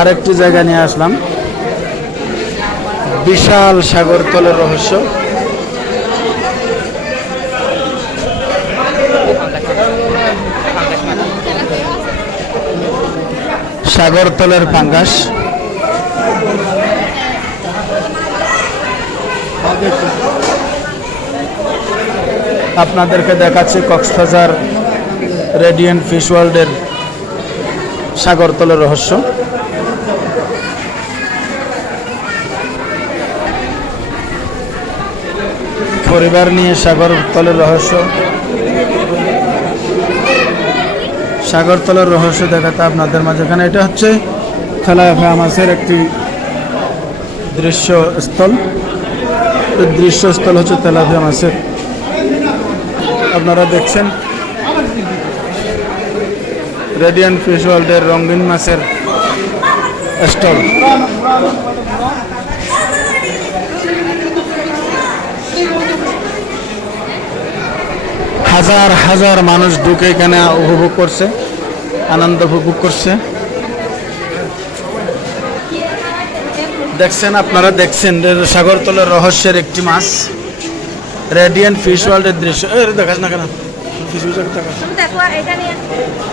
আরেকটি জায়গা নিয়ে আসলাম, বিশাল সাগরতলের রহস্য। সাগরতলের ফাঙ্গাস। আপনাদেরকে দেখাচ্ছি কক্সবাজার রেডিয়েন্ট ফিশ ওয়ার্ল্ডের সাগরতলের রহস্য। পরিবার নিয়ে সাগরতলের রহস্য, সাগরতলের রহস্য দেখাতে আপনাদের মাঝখানে। এটা হচ্ছে তেলাপিয়া মাছের একটি দৃশ্যস্থল হচ্ছে তেলাপিয়া মাছের। আপনারা দেখছেন রেডিয়েন্ট ফিশ ওয়ার্ল্ডের রঙিন মাছের স্টল। হাজার হাজার মানুষ ঢুকে এখানে উপভোগ করছে, আনন্দ উপভোগ করছে। দেখছেন, আপনারা দেখছেন সাগরতলের রহস্যের একটি মাছ, রেডিয়েন্ট ফিশ ওয়ার্ল্ডের দৃশ্য। দেখাস না কেন,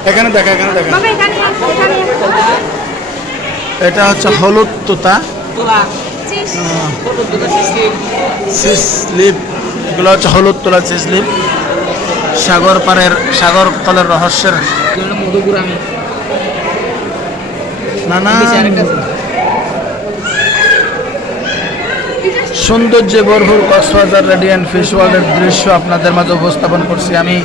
এখানে দেখা, এখানে দেখা। এটা হচ্ছে হলুদ তোতা, সিসলিপ, এগুলো হচ্ছে হলুদ তোলা সিসলিপ। সাগর পাড়ের সাগরতলের রহস্যের নানা সৌন্দর্যে ভরপুর কক্সবাজার রেডিয়েন্ট ফিশ ওয়ার্ল্ডের দৃশ্য আপনাদের মাঝে উপস্থাপন করছি আমি।